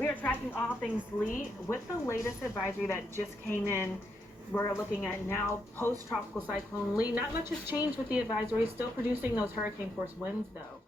We are tracking all things Lee with the latest advisory that just came in. We're looking at now post-tropical cyclone Lee. Not much has changed with the advisory, still producing those hurricane force winds though.